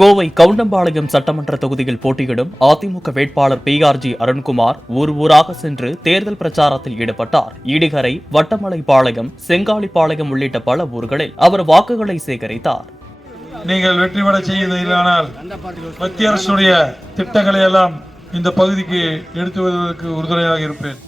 கோவை கவுண்டம்பாளையம் சட்டமன்ற தொகுதியில் போட்டியிடும் அதிமுக வேட்பாளர் PRG அருண்குமார் ஊராக சென்று தேர்தல் பிரச்சாரத்தில் ஈடுபட்டார். ஈடிகரை, வட்டமலைப்பாளையம், செங்காலிப்பாளையம் உள்ளிட்ட பல ஊர்களில் அவர் வாக்குகளை சேகரித்தார். நீங்கள் வெற்றி பெற செய்வதானால் மத்திய அரசுடைய திட்டங்களை எல்லாம் இந்த பகுதிக்கு எடுத்து வருவதற்கு உறுதுணையாக இருப்பேன்.